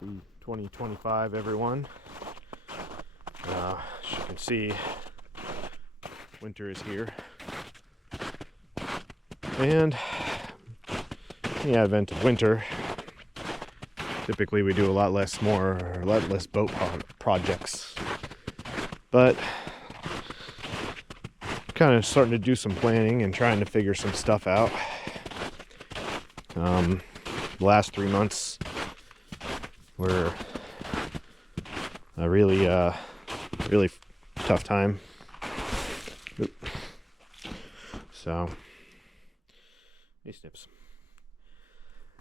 Happy 2025, everyone. As you can see, winter is here. And in the advent of winter, typically we do a lot less boat projects. But kind of starting to do some planning and trying to figure some stuff out. The last 3 months were a really tough time. So, hey Snips.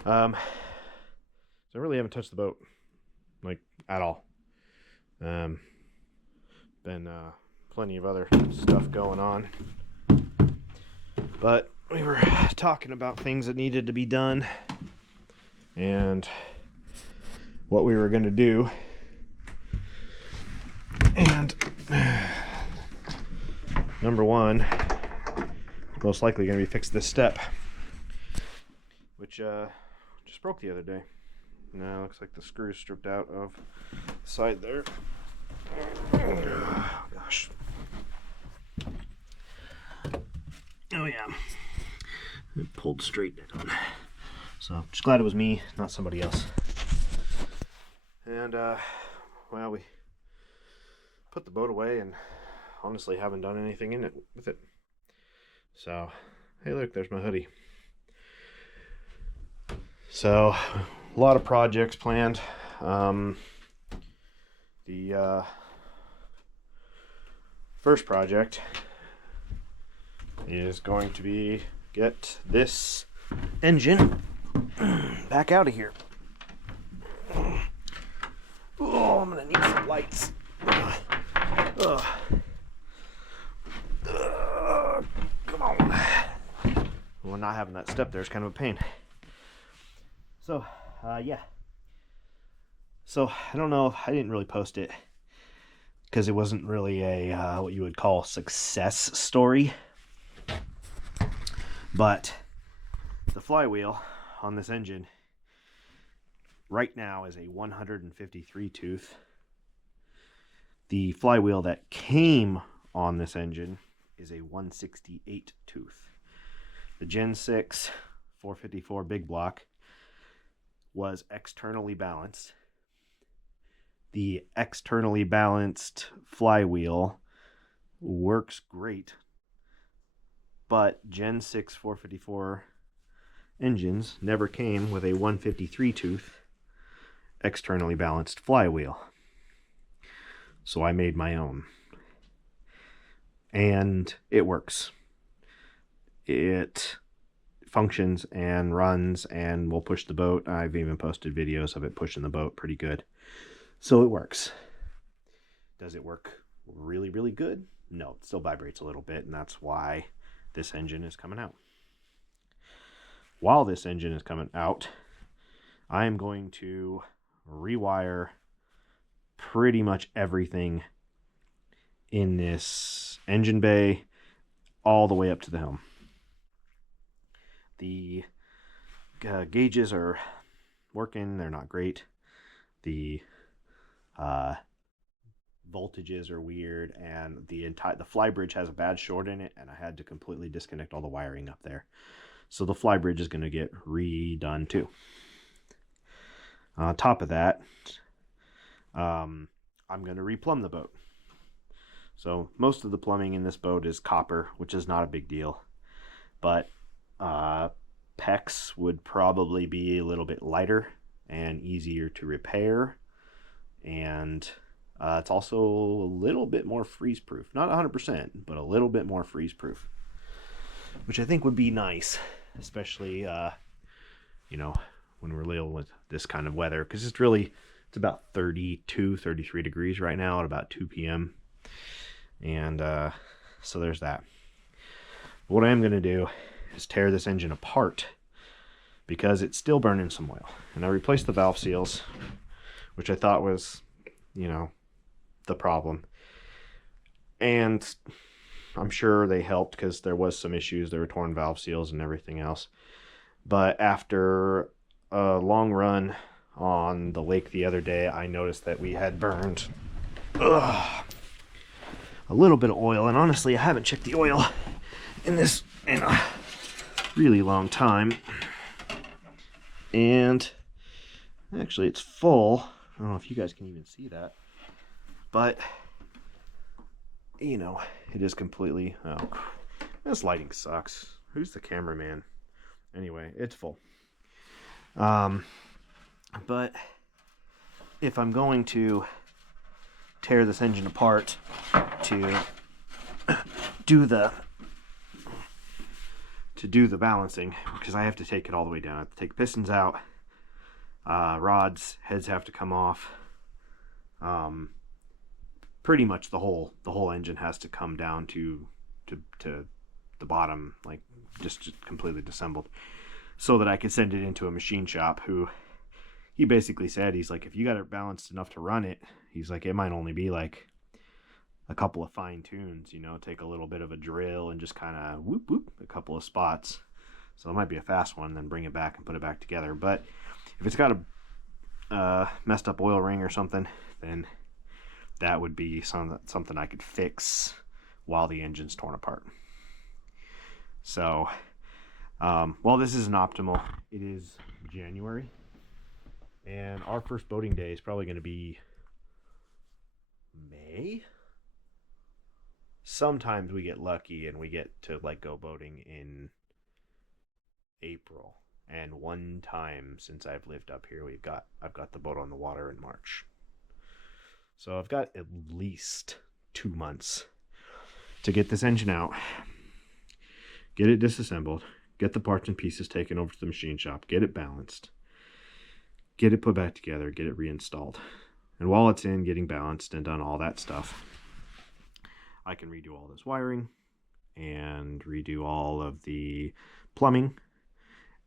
So I really haven't touched the boat, like, at all. Been plenty of other stuff going on, but we were talking about things that needed to be done and what we were going to do. And number one, most likely going to be fix this step, which just broke the other day. Now looks like the screw stripped out of the side there. Oh, gosh. Oh yeah, it pulled straight on. So just glad it was me, not somebody else. And well, we put the boat away and honestly haven't done anything with it. So hey, look, there's my hoodie. So a lot of projects planned. The first project is going to be get this engine back out of here. Oh, I'm gonna need some lights. Come on. Well, not having that step there is kind of a pain. So, yeah. So, I don't know, I didn't really post it because it wasn't really a what you would call success story. But the flywheel on this engine right now is a 153 tooth. The flywheel that came on this engine is a 168 tooth. The Gen 6 454 big block was externally balanced. The externally balanced flywheel works great, but Gen 6 454 engines never came with a 153 tooth externally balanced flywheel. So I made my own. And it works. It functions and runs and will push the boat. I've even posted videos of it pushing the boat pretty good. So it works. Does it work really, really good? No, it still vibrates a little bit, and that's why this engine is coming out. While this engine is coming out, I am going to rewire pretty much everything in this engine bay all the way up to the helm. The gauges are working, they're not great. The voltages are weird, and the fly bridge has a bad short in it, and I had to completely disconnect all the wiring up there. So the fly bridge is going to get redone too. On top of that, I'm going to replumb the boat. So most of the plumbing in this boat is copper, which is not a big deal, but PEX would probably be a little bit lighter and easier to repair, and it's also a little bit more freeze proof. Not 100%, but a little bit more freeze proof, which I think would be nice, especially when we're dealing with this kind of weather, because it's about 32, 33 degrees right now at about 2 p.m. And so there's that. What I am going to do is tear this engine apart because it's still burning some oil. And I replaced the valve seals, which I thought was, the problem. And I'm sure they helped because there was some issues. There were torn valve seals and everything else. But after a long run on the lake the other day, I noticed that we had burned a little bit of oil, and honestly, I haven't checked the oil in a really long time. And actually, it's full. I don't know if you guys can even see that, but you know, it is completely. Oh, this lighting sucks. Who's the cameraman? Anyway, it's full. But if I'm going to tear this engine apart to do the balancing, because I have to take it all the way down. I have to take pistons out, rods, heads have to come off. Pretty much the whole engine has to come down to the bottom, like just completely disassembled, so that I can send it into a machine shop. Who he basically said, he's like, if you got it balanced enough to run it, he's like, it might only be like a couple of fine tunes, you know, take a little bit of a drill and just kind of whoop whoop a couple of spots. So it might be a fast one, then bring it back and put it back together. But if it's got a messed up oil ring or something, then that would be something I could fix while the engine's torn apart. So while this isn't optimal, it is January, and our first boating day is probably going to be May. Sometimes we get lucky and we get to like go boating in April, and one time since I've lived up here, I've got the boat on the water in March. So I've got at least 2 months to get this engine out, get it disassembled, get the parts and pieces taken over to the machine shop, get it balanced, get it put back together, get it reinstalled. And while it's in getting balanced and done all that stuff, I can redo all this wiring and redo all of the plumbing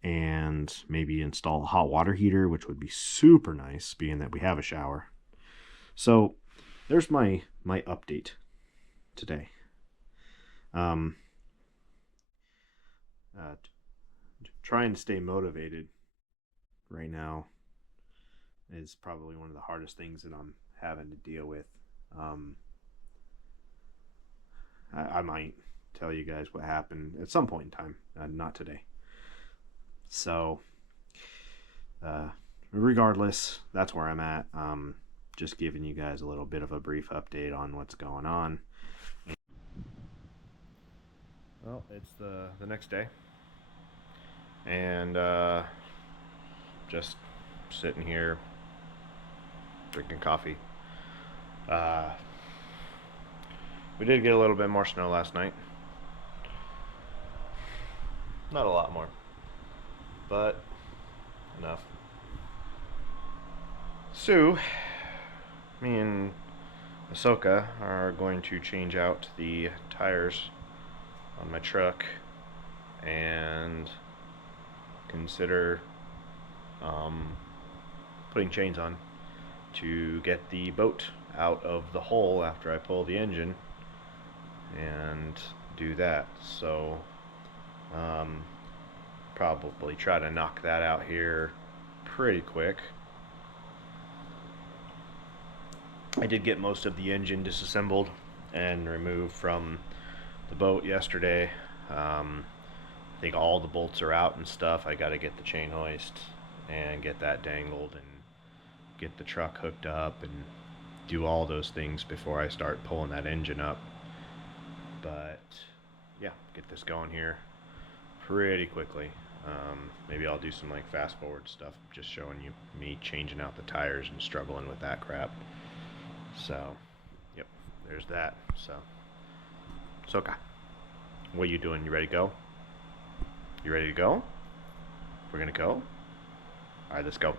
and maybe install a hot water heater, which would be super nice, being that we have a shower. So there's my update today. Trying to stay motivated right now is probably one of the hardest things that I'm having to deal with. I might tell you guys what happened at some point in time, not today. So regardless, that's where I'm at. Just giving you guys a little bit of a brief update on what's going on. Well, it's the next day, and just sitting here drinking coffee. We did get a little bit more snow last night. Not a lot more, but enough. So me and Ahsoka are going to change out the tires on my truck and consider putting chains on to get the boat out of the hole after I pull the engine and do that. So probably try to knock that out here pretty quick. I did get most of the engine disassembled and removed from the boat yesterday. I think all the bolts are out and stuff. I got to get the chain hoist and get that dangled and get the truck hooked up and do all those things before I start pulling that engine up. But yeah, get this going here pretty quickly. Maybe I'll do some like fast forward stuff, just showing you me changing out the tires and struggling with that crap. So yep, there's that. So Soka, what are you doing? You ready to go? You ready to go? We're gonna go? Alright, let's go.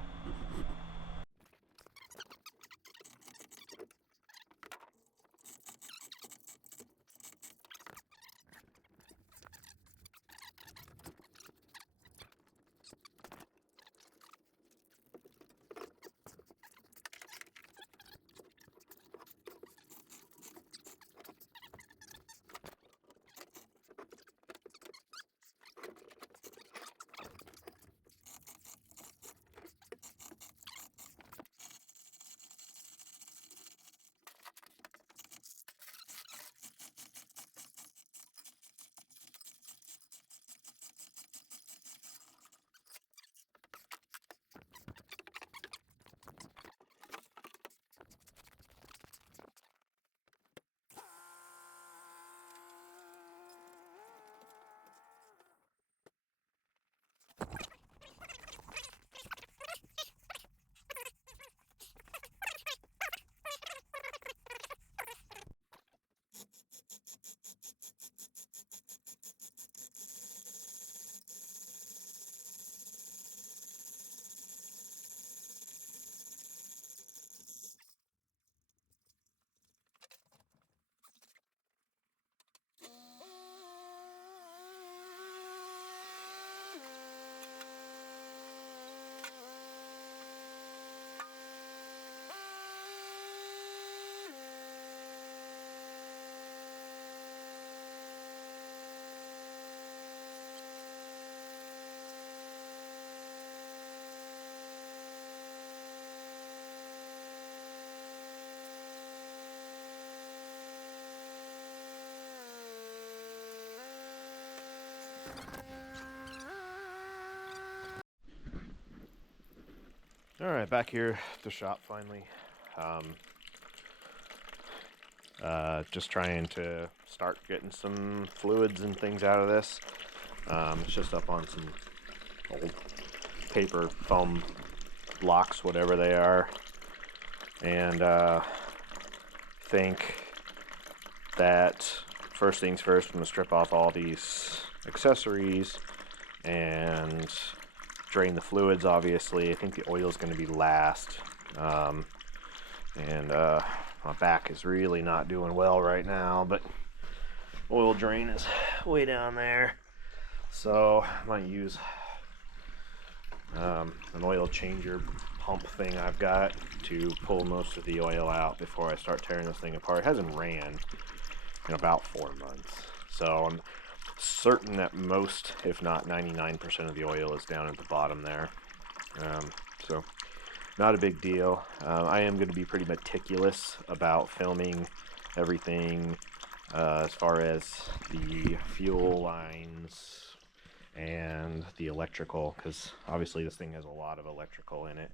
All right, back here at the shop finally. Just trying to start getting some fluids and things out of this. It's just up on some old paper foam blocks, whatever they are, and think that first things first, I'm going to strip off all these accessories and drain the fluids. Obviously, I think the oil is going to be last, and my back is really not doing well right now, but oil drain is way down there, so I might use an oil changer pump thing I've got to pull most of the oil out before I start tearing this thing apart. It hasn't ran in about 4 months, so I'm certain that most, if not 99% of the oil is down at the bottom there. So not a big deal. I am going to be pretty meticulous about filming everything as far as the fuel lines and the electrical, because obviously this thing has a lot of electrical in it,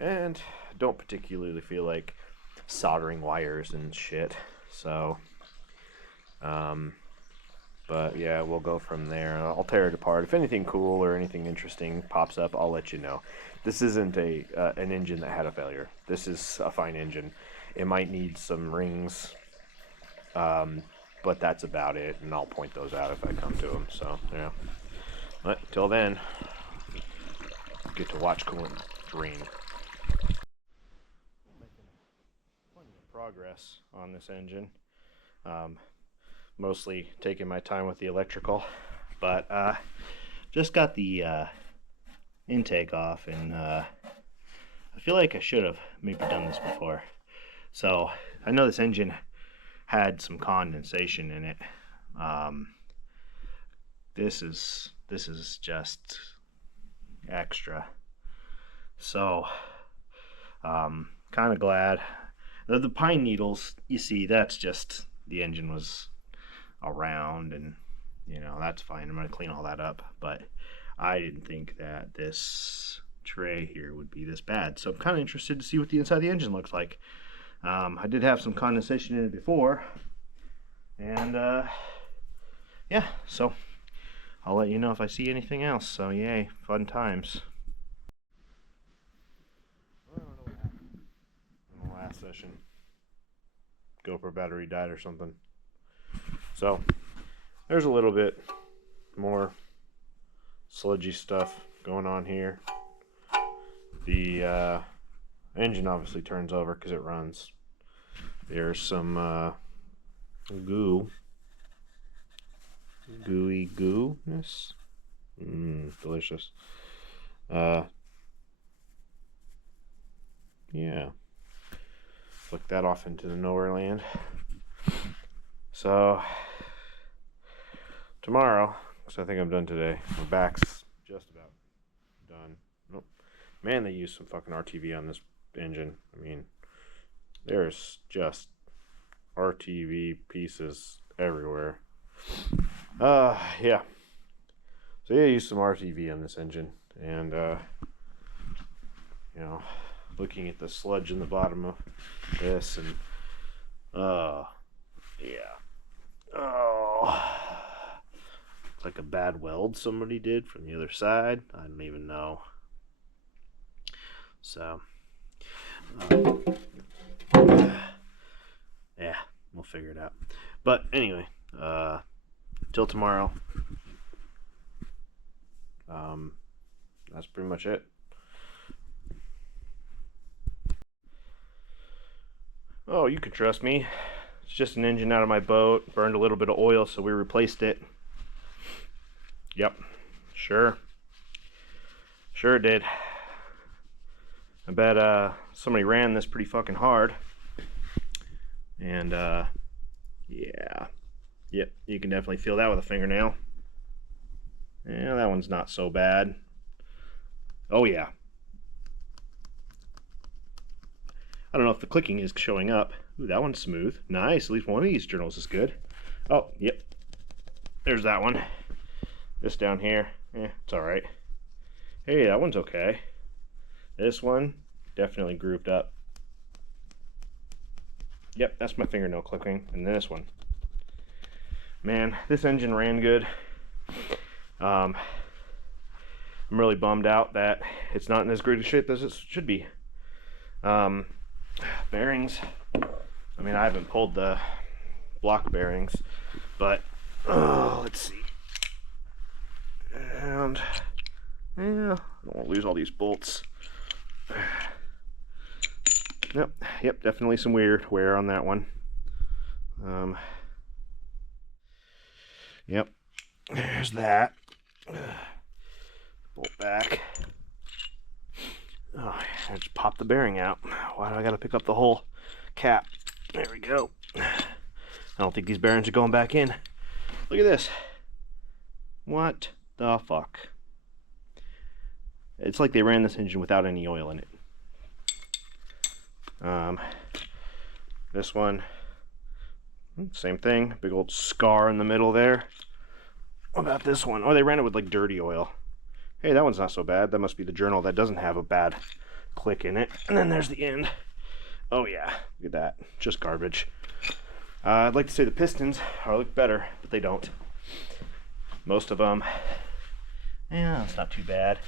and don't particularly feel like soldering wires and shit. So but yeah, we'll go from there. I'll tear it apart. If anything cool or anything interesting pops up, I'll let you know. This isn't an engine that had a failure. This is a fine engine. It might need some rings, but that's about it, and I'll point those out if I come to them. So yeah. But till then, get to watch coolant drain. Making plenty of progress on this engine. Mostly taking my time with the electrical, but just got the intake off, and I feel like I should have maybe done this before. So I know this engine had some condensation in it. This is just extra. So kind of glad. The pine needles, you see, that's just the engine was around, and you know, that's fine. I'm gonna clean all that up, but I didn't think that this tray here would be this bad, so I'm kind of interested to see what the inside of the engine looks like. I did have some condensation in it before, and yeah, so I'll let you know if I see anything else. So yay, fun times. I don't know what happened in the last session. GoPro battery died or something. So there's a little bit more sludgy stuff going on here. The engine obviously turns over because it runs. There's some gooey gooness. Delicious. Yeah. Flick that off into the nowhere land. So tomorrow, because I think I'm done today, my back's just about done. Nope. Man, they used some fucking RTV on this engine. I mean, there's just RTV pieces everywhere. Yeah. So yeah, I used some RTV on this engine, and you know, looking at the sludge in the bottom of this, and yeah. Oh, it's like a bad weld somebody did from the other side. I don't even know. So, yeah, we'll figure it out. But anyway, till tomorrow. That's pretty much it. Oh, you can trust me. It's just an engine out of my boat. Burned a little bit of oil, so we replaced it. Yep, sure it did. I bet somebody ran this pretty fucking hard. And yeah, yep, you can definitely feel that with a fingernail. Yeah, that one's not so bad. Oh yeah. I don't know if the clicking is showing up. Ooh, that one's smooth. Nice. At least one of these journals is good. Oh, yep. There's that one. This down here. It's alright. Hey, that one's okay. This one definitely grouped up. Yep, that's my fingernail clicking. And this one, man, this engine ran good. I'm really bummed out that it's not in as great a shape as it should be. Bearings, I mean, I haven't pulled the block bearings, but let's see. And yeah, I don't want to lose all these bolts. Yep, definitely some weird wear on that one. Yep, there's that. Bolt back. Oh, I just popped the bearing out. Why do I gotta pick up the whole cap? There we go. I don't think these bearings are going back in. Look at this. What the fuck? It's like they ran this engine without any oil in it. This one, same thing. Big old scar in the middle there. What about this one? Oh, they ran it with like dirty oil. Hey, that one's not so bad. That must be the journal that doesn't have a bad click in it. And then there's the end. Oh yeah, look at that. Just garbage. I'd like to say the pistons look better, but they don't. Most of them, yeah, it's not too bad.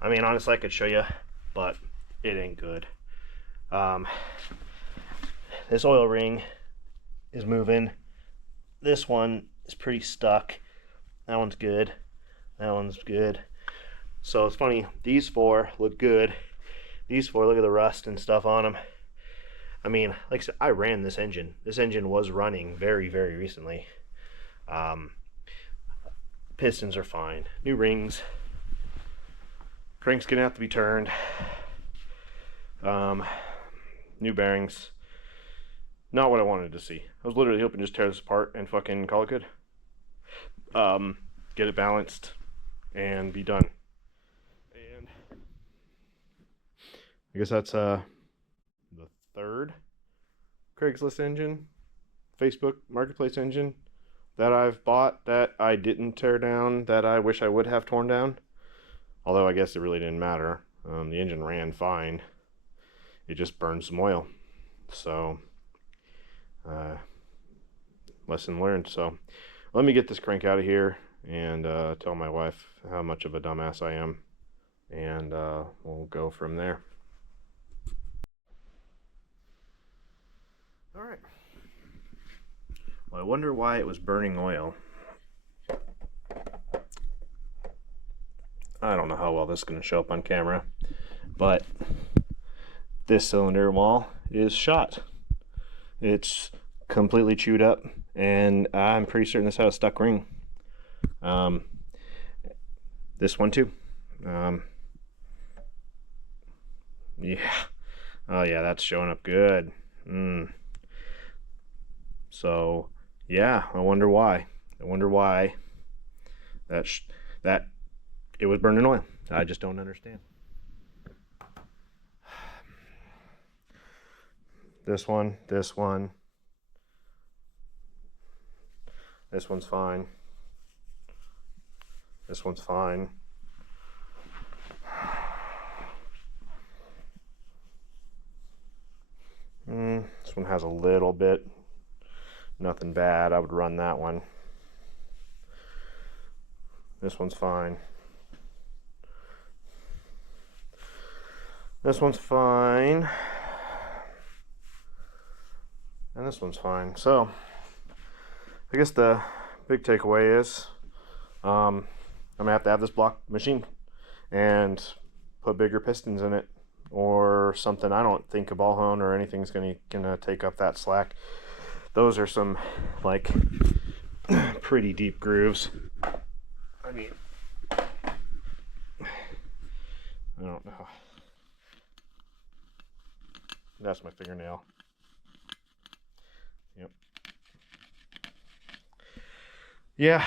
I mean, honestly, I could show you, but it ain't good. This oil ring is moving. This one is pretty stuck. That one's good. That one's good. So it's funny, these four look good. These four, look at the rust and stuff on them. I mean, like I said, I ran this engine. This engine was running very, very recently. Pistons are fine. New rings. Crank's gonna have to be turned. New bearings. Not what I wanted to see. I was literally hoping to just tear this apart and fucking call it good. Get it balanced and be done. And I guess that's the third Craigslist engine, Facebook Marketplace engine that I've bought that I didn't tear down, that I wish I would have torn down. Although I guess it really didn't matter. The engine ran fine. It just burned some oil. So, lesson learned. So, let me get this crank out of here and tell my wife how much of a dumbass I am. And we'll go from there. Alright. Well, I wonder why it was burning oil. I don't know how well this is going to show up on camera, but this cylinder wall is shot. It's completely chewed up, and I'm pretty certain this had a stuck ring. This one too. Yeah. Oh yeah, that's showing up good. So yeah, I wonder why. I wonder why that it was burning oil. I just don't understand. This one, this one. This one's fine. This one's fine. This one has a little bit. Nothing bad. I would run that one. This one's fine. This one's fine. And this one's fine. So, I guess the big takeaway is I'm gonna have to have this block machine and put bigger pistons in it or something. I don't think a ball hone or anything's gonna take up that slack. Those are some like pretty deep grooves. I mean, I don't know. That's my fingernail. Yep. Yeah,